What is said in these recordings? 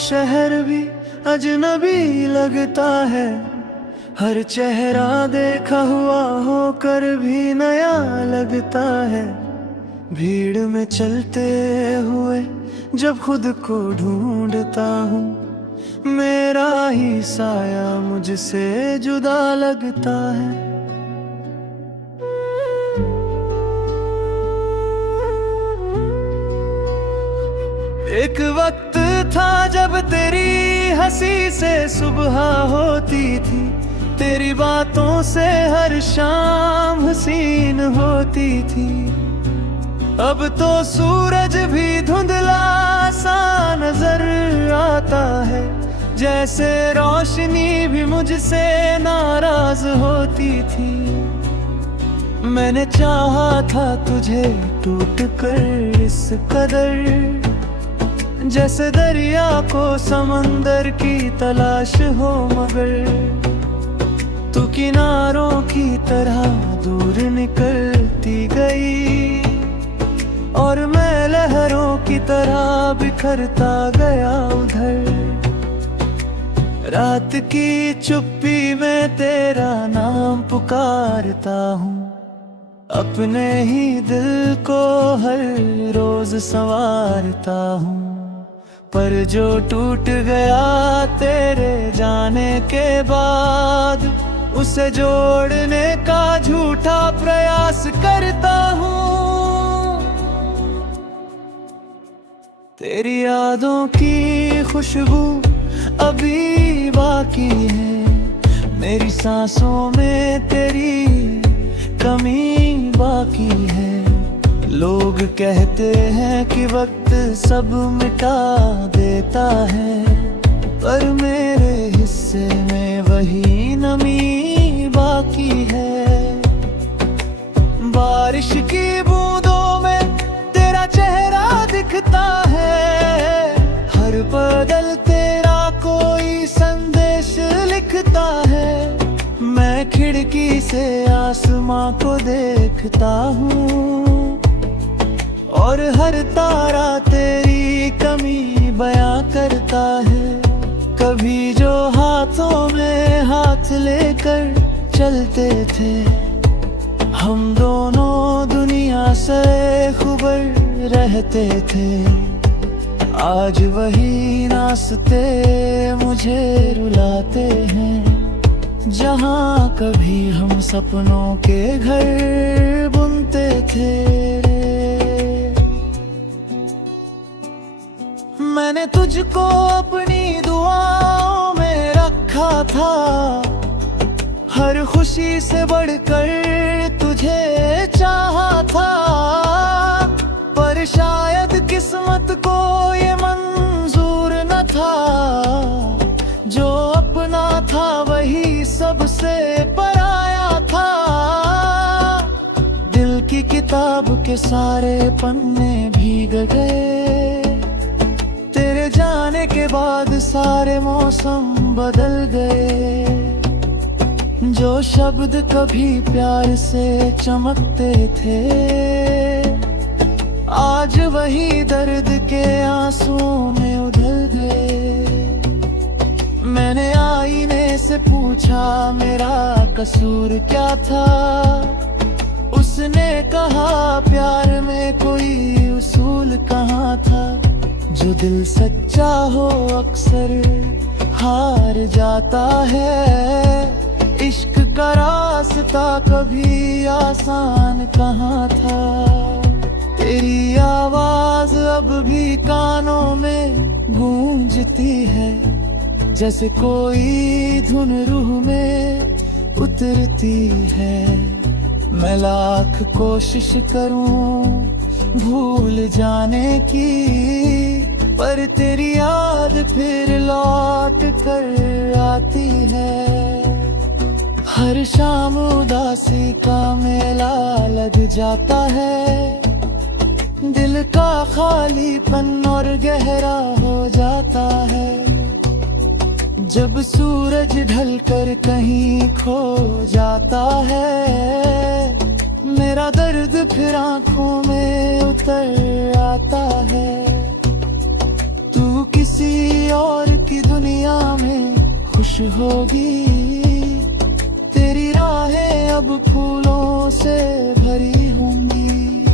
शहर भी अजनबी लगता है। हर चेहरा देखा हुआ होकर भी नया लगता है। भीड़ में चलते हुए जब खुद को ढूंढता हूँ, मेरा ही साया मुझसे जुदा लगता है। एक वक्त था जब तेरी हंसी से सुबह होती थी, तेरी बातों से हर शाम हसीन होती थी। अब तो सूरज भी धुंधला सा नजर आता है, जैसे रोशनी भी मुझसे नाराज होती थी। मैंने चाहा था तुझे टूट कर इस कदर, जैसे दरिया को समंदर की तलाश हो, मगर तू किनारों की तरह दूर निकलती गई और मैं लहरों की तरह बिखरता गया उधर। रात की चुप्पी में तेरा नाम पुकारता हूँ, अपने ही दिल को हर रोज संवारता हूँ। पर जो टूट गया तेरे जाने के बाद, उसे जोड़ने का झूठा प्रयास करता हूँ। तेरी यादों की खुशबू अभी बाकी है, मेरी सांसों में तेरी कमी बाकी है। लोग कहते हैं कि वक्त सब मिटा देता है, पर मेरे हिस्से में वही नमी बाकी है। बारिश की बूंदों में तेरा चेहरा दिखता है, हर बदल तेरा कोई संदेश लिखता है। मैं खिड़की से आसमां को देखता हूँ और हर तारा तेरी कमी बयां करता है। कभी जो हाथों में हाथ लेकर चलते थे, हम दोनों दुनिया से खुबर रहते थे। आज वही रास्ते मुझे रुलाते हैं, जहाँ कभी हम सपनों के घर बुनते थे। मैंने तुझको अपनी दुआओं में रखा था, हर खुशी से बढ़कर तुझे चाहा था। पर शायद किस्मत को ये मंजूर न था, जो अपना था वही सबसे पराया था। दिल की किताब के सारे पन्ने भीग गए, तेरे जाने के बाद सारे मौसम बदल गए। जो शब्द कभी प्यार से चमकते थे, आज वही दर्द के आंसुओं में उधल गए। मैंने आईने से पूछा मेरा कसूर क्या था, उसने कहा प्यार में कोई उसूल कहाँ था। जो दिल सच्चा हो अक्सर हार जाता है, इश्क का रास्ता कभी आसान कहाँ था। तेरी आवाज अब भी कानों में गूंजती है, जैसे कोई धुन रूह में उतरती है। मैं लाख कोशिश करूं भूल जाने की, पर तेरी याद फिर लौट कर आती है। हर शाम उदासी का मेला लग जाता है, दिल का खालीपन और गहरा हो जाता है। जब सूरज ढलकर कहीं खो जाता है, मेरा दर्द फिर आंखों में उतर आता है। तू किसी और की दुनिया में खुश होगी। तेरी राहें अब फूलों से भरी होंगी।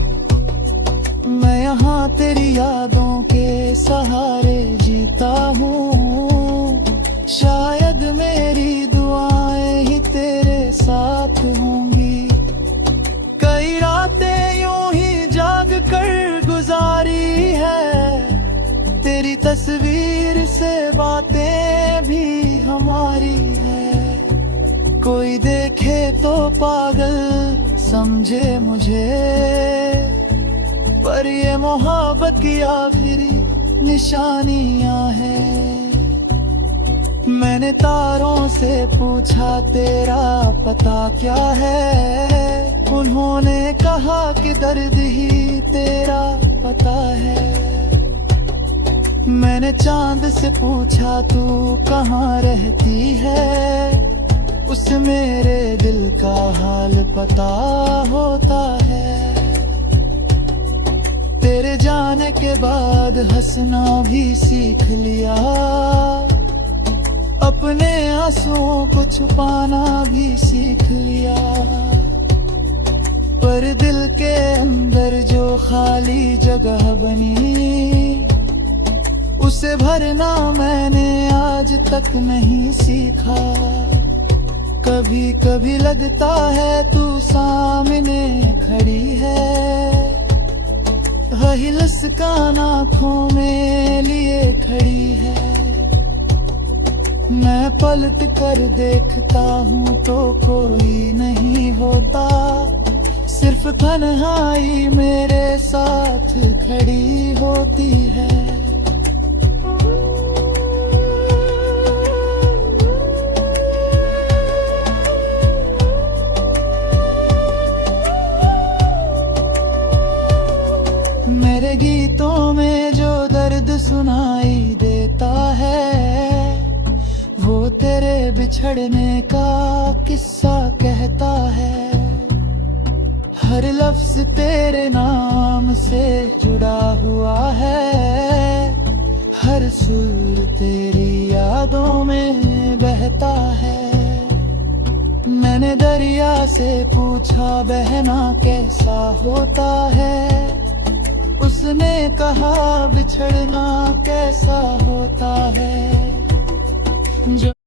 मैं यहाँ तेरी यादों के सहारे जीता हूँ। शायद मेरी दुआएं ही तेरे साथ होंगी। कई रातें यूं ही जाग कर गुजारी है। तेरी तस्वीर से बातें भी हमारी है। कोई देखे तो पागल समझे मुझे, पर ये मोहब्बत की आखिरी निशानियां हैं। मैंने तारों से पूछा तेरा पता क्या है। उन्होंने कहा कि दर्द ही तेरा पता है। मैंने चांद से पूछा तू कहाँ रहती है। उसे मेरे दिल का हाल पता होता है। तेरे जाने के बाद हंसना भी सीख लिया। अपने आंसुओं को छुपाना भी सीख लिया। पर दिल के अंदर जो खाली जगह बनी, उसे भरना मैंने आज तक नहीं सीखा। कभी कभी लगता है तू सामने खड़ी है। हिलस का आँखों में लिए खड़ी है। मैं पलट कर देखता हूँ तो कोई नहीं होता। सिर्फ तन्हाई मेरे साथ खड़ी होती है। मेरे गीतों में जो दर्द सुनाई देता है, वो तेरे बिछड़ने का किस्सा कहता है। हर लफ्ज तेरे नाम से जुड़ा हुआ है। हर सुर तेरी यादों में बहता है। मैंने दरिया से पूछा बहना कैसा होता है। उसने कहा बिछड़ना कैसा होता है। जो